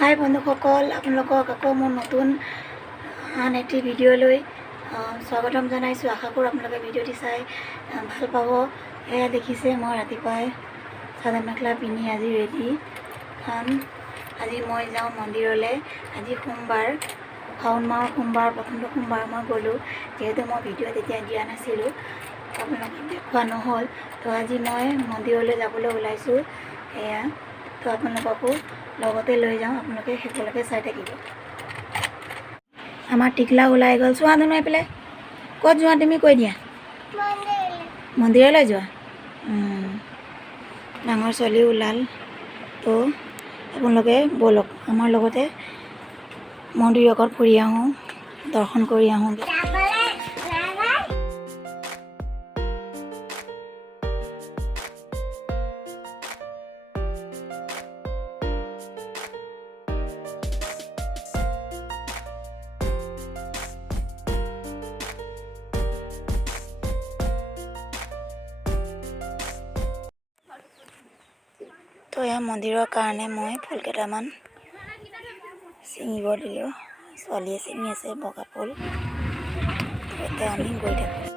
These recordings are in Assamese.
হাই বন্ধুসকল, আপোনালোকক আকৌ মোৰ নতুন আন এটি ভিডিঅ'লৈ স্বাগতম জনাইছোঁ। আশা কৰোঁ আপোনালোকে ভিডিঅ'টি চাই ভাল পাব। এয়া দেখিছে, মই ৰাতিপুৱাই চাদৰ মেখেলা পিন্ধি আজি ৰেডি খাম। আজি মই যাওঁ মন্দিৰলৈ। আজি সোমবাৰ, শাওণ মাহৰ সোমবাৰ, প্ৰথমটো সোমবাৰ মই গ'লোঁ। যিহেতু মই ভিডিঅ' তেতিয়া দিয়া নাছিলোঁ, আপোনালোকক দেখুওৱা নহ'ল, তো আজি মই মন্দিৰলৈ যাবলৈ ওলাইছোঁ। এয়া তো আপোনালোককো লগতে লৈ যাওঁ, আপোনালোকে শেষলৈকে চাই থাকিব। আমাৰ টিকলা ওলাই গ'ল। চোৱা ধুনু এইফালে। ক'ত যোৱা তুমি? কৈ দিয়া। মন্দিৰলৈ যোৱা। ডাঙৰ ছোৱালী ওলাল, তো আপোনালোকে ব'লক আমাৰ লগতে মন্দিৰ আগত ফুৰি আহোঁ, দৰ্শন কৰি আহোঁগৈ। তো এয়া মন্দিৰৰ কাৰণে মই ফুল কেইটামান ছিঙিব দিলোঁ। ছোৱালীয়ে ছিঙি আছে বগা ফুল। এতিয়া আমি গৈ থাকোঁ।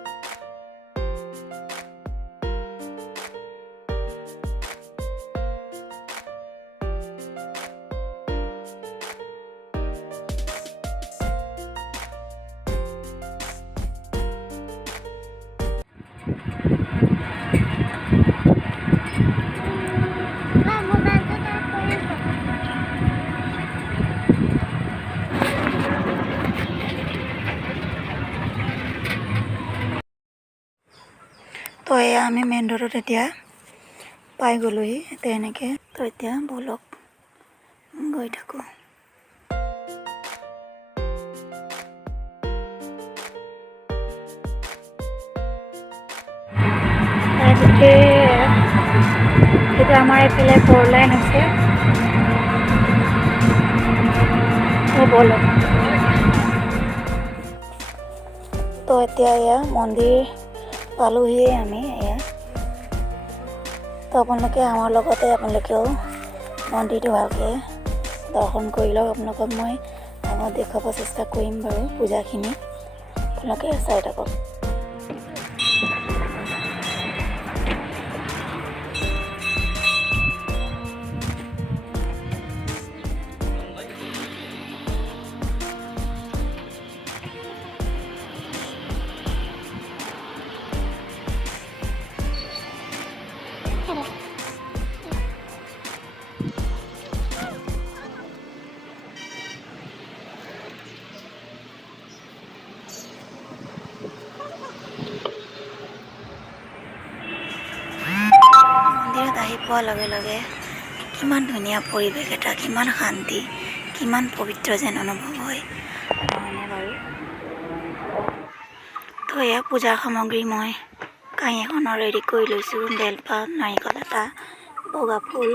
তো এয়া আমি মেইন ৰোডত এতিয়া পাই গ'লোহি। এনেকৈ তো এতিয়া ব'লক গৈ থাকোঁ। এতিয়া আমাৰ এইফালে 4 লাইন আছে। ব'লক। তো এতিয়া এয়া মন্দিৰ পালোহিয়ে আমি। এয়া তো আপোনালোকে আমাৰ লগতে আপোনালোকেও মন্দিৰটো ভালকৈ দৰ্শন কৰি লওক। আপোনালোকক মই আগত দেখুৱাব চেষ্টা কৰিম বাৰু পূজাখিনি, আপোনালোকে চাই থাকক। মন্দিৰত আহি পোৱাৰ লগে লগে কিমান ধুনীয়া পৰিৱেশ এটা, কিমান শান্তি, কিমান পবিত্ৰ যেন অনুভৱ হয় নহয়নে বাৰু? তো এয়া পূজাৰ সামগ্ৰী মই কাঁহী এখনত ৰেডি কৰি লৈছোঁ। বেলপাত, নাৰিকল এটা, বগা ফুল,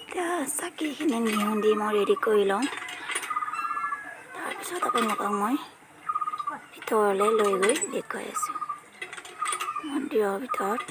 এতিয়া চাকিখিনি ঘিউ দি মই ৰেডি কৰি লওঁ। তাৰপিছত আপোনালোকক মই ভিতৰলৈ লৈ গৈ দেখুৱাই আছোঁ মন্দিৰৰ ভিতৰত।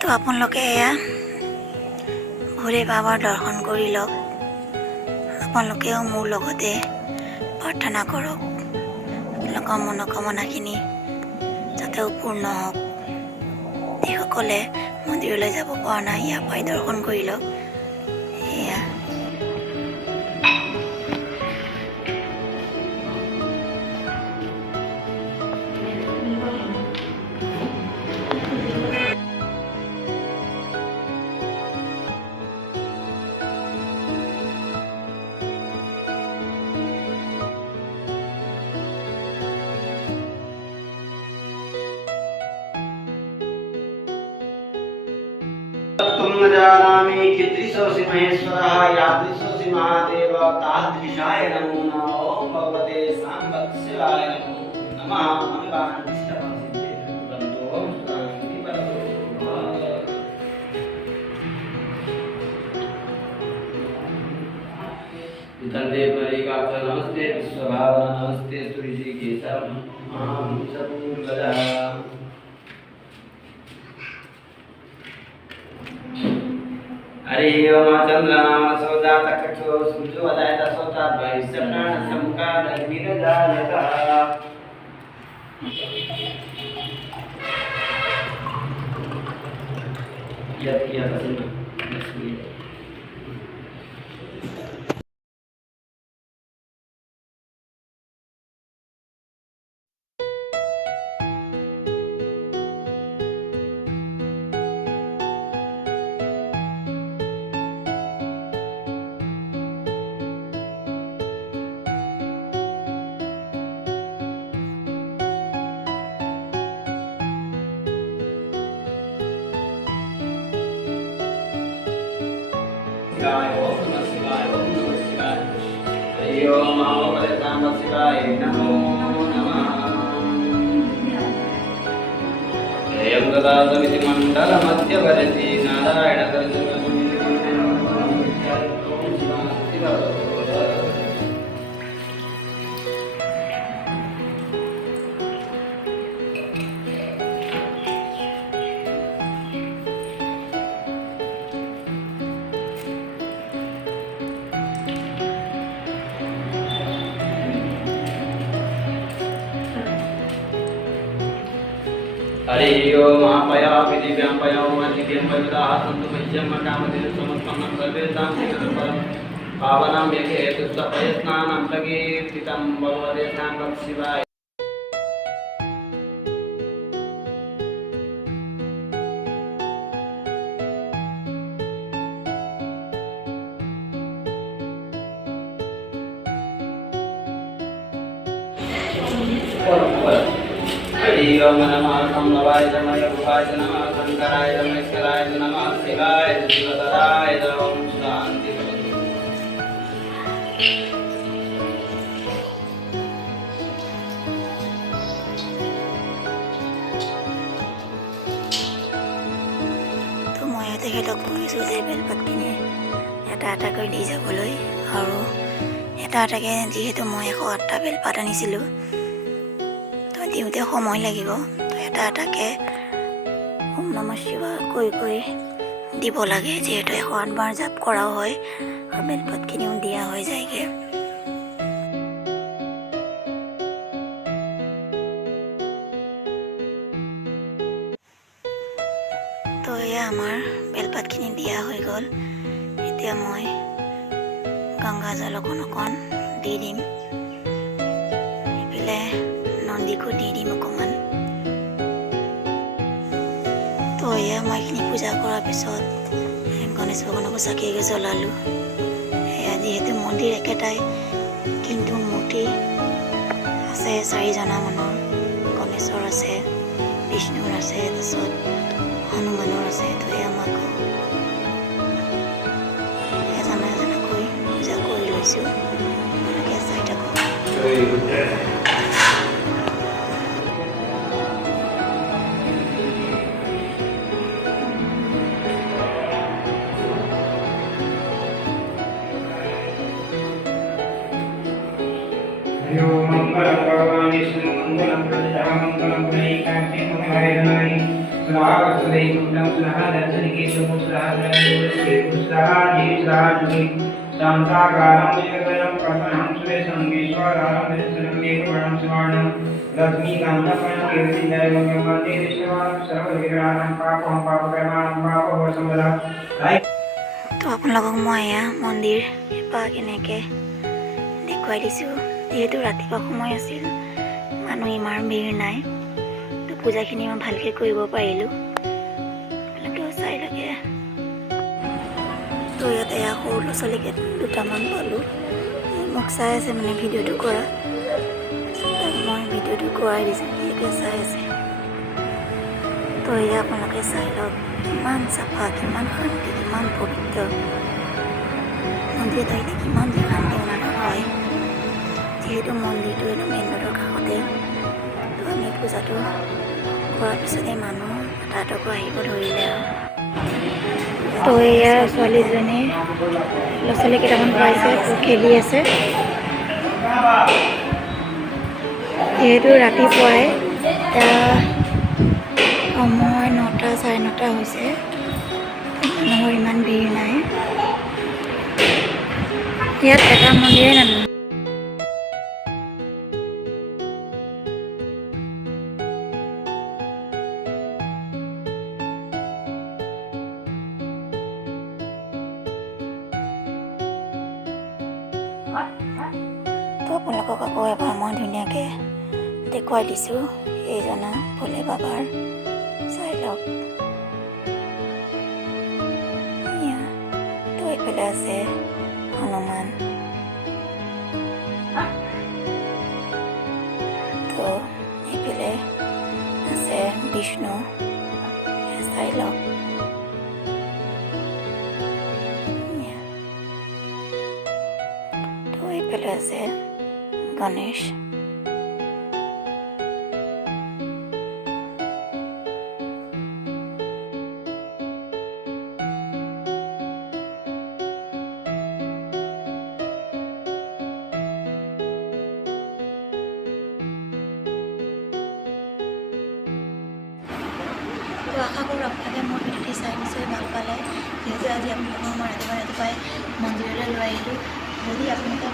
তো আপোনালোকে এয়া ভোলে বাবাৰ দৰ্শন কৰি লওক। আপোনালোকেও মোৰ লগতে প্ৰাৰ্থনা কৰক, আপোনালোকৰ মনোকামনাখিনি যাতে পূৰ্ণ হওক। যিসকলে মন্দিৰলৈ যাব পৰা নাই ইয়াৰ পৰাই দৰ্শন কৰি লওক। এয়া तुम न जानामि कीदृशोऽसि महेश्वरः यादृशोऽसि महादेव तादृशाय नमो नमः। ओम भगवते सांबशिवाय नमो नमः। मंगलांचितमसिद्धेर्भवन्तु शान्ति परतो। तंदे परिकाक्ष नमस्ते विश्वभावना नमस्ते तुलसी केशव महाभूषपूर्वदा। हरि ओम चंद्रनाम सौजात कक्षो सूर्योदयत सौजात भविष्यप्राण सम्मुखाद अग्निर्जायतः। शिवाय ओम नमः शिवाय ओम नमः शिवाय। हरि ओम भगवते सांबशिवाय नमो नमः। जयं ददातमिति मण्डलमध्यवर्ति नारायण हरि ओम आपयापि दिव्यां पयोमधिकं पवित्राः सन्तु मह्यं मकामदिन समस्तं सर्वेषां परं पावनं यज्ञेतुस्तपयस्नानं प्रकीर्तितं भगवते सांबशिवाय। हरि ओम नमः संभवाय नमः रूपाय नमः शंकराय महेश्वराय नमः शिवाय शिवतराय ओम शांति भवतु। তো মই তেখেতক কৈছোঁ যে বেলপাতখিনি এটা এটাকৈ দি যাবলৈ, আৰু এটা এটাকৈ যিহেতু মই 108টা বেলপাত আনিছিলোঁ দিওঁতে সময় লাগিব, তো এটা এটাকৈ ওম নমঃ শিৱায় কৈ কৈ দিব লাগে। যিহেতু 108 বাৰ জাপ কৰাও হয় আৰু বেলপাতখিনিও দিয়া হৈ যায়গৈ। তো এয়া আমাৰ বেলপাতখিনি দিয়া হৈ গ'ল। এতিয়া মই গংগা জল অকণ দি দিম, এইফালে নন্দীকো দি দিম অকণমান। তো এয়া মই এইখিনি পূজা কৰাৰ পিছত গণেশ ভগৱানকো চাকি জ্বলালোঁ। এয়া যিহেতু মন্দিৰ একেটাই, কিন্তু মূৰ্তি আছে 4জনা মানৰ। গণেশৰ আছে, বিষ্ণুৰ আছে, তাৰপিছত হনুমানৰ আছে। তো এয়া মই এজনা এজনাকৈ পূজা কৰি লৈছোঁ। আপোনালোকে চাই থাকক। मंगलम भगवान विष्णु मंगलम प्रजा मंगलम पुनैकांते मंगलाय তো আপোনালোকক মই এয়া মন্দিৰ এপাক এনেকৈ দেখুৱাই দিছোঁ। যিহেতু ৰাতিপুৱা সময় আছিল, মানুহ ইমান ভিৰ নাই, তো পূজাখিনি মই ভালকৈ কৰিব পাৰিলোঁ। আপোনালোকেও চাই লাগে। তো ইয়াতে এয়া সৰু ল'ৰা ছোৱালীকে দুটামান পালোঁ, মোক চাই আছে মানে ভিডিঅ'টো কৰা। তাক মই ভিডিঅ'টো কৰাই দিছোঁ, এতিয়া চাই আছে। তো এয়া আপোনালোকে চাই লওক, কিমান চাফা, কিমান শান্তি, কিমান পবিত্ৰ। মন্দিৰত আহিলে কিমান যে শান্তি অনুভৱ হয়। যিহেতু মন্দিৰটো একদম মেইন ৰোডৰ কাষতে, তো আমি পূজাটো কৰাৰ পিছতে মানুহ তাতকো আহিব ধৰিলে আৰু। তো এয়া ছোৱালীজনী ল'ৰা ছোৱালী কেইটামান পাইছে, তো খেলি আছে। যিহেতু ৰাতিপুৱাই এতিয়া সময় 9টা চাৰে 9টা হৈছে, মানুহৰ ইমান ভিৰ নাই। ইয়াত এটা মন্দিৰে নানো। তো আপোনালোকক আকৌ এবাৰ মই ধুনীয়াকৈ দেখুৱাই দিছোঁ এইজনা ভোলে বাবাৰ। চাই লওক। তো এইফালে আছে হনুমান, তো এইফালে আছে বিষ্ণু। চাই লওক। তো এইফালে আছে গণেশ। তো আশা কৰোঁ আপোনালোকে মোৰ ভিডিঅ'টি চাই নিশ্চয় ভাল পালে। যিহেতু আজি আপোনালোকক মই ৰাতিপুৱাই মন্দিৰলৈ লৈ আহিলোঁ। যদি আপোনালোকে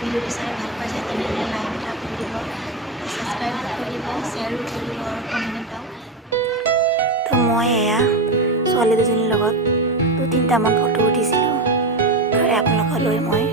ভিডিঅ'টি চাই ভাল পাইছে তেনেহ'লে লাইক এটা কৰি দিব, ছাবস্ক্ৰাইব কৰি দিব, শ্বেয়াৰো কৰি দিব আৰু কমেণ্ট এটাও। তো মই এয়া ছোৱালী দুজনীৰ লগত 2-3টামান ফটো উঠিছিলোঁ, তাৰে আপোনালোকলৈ মই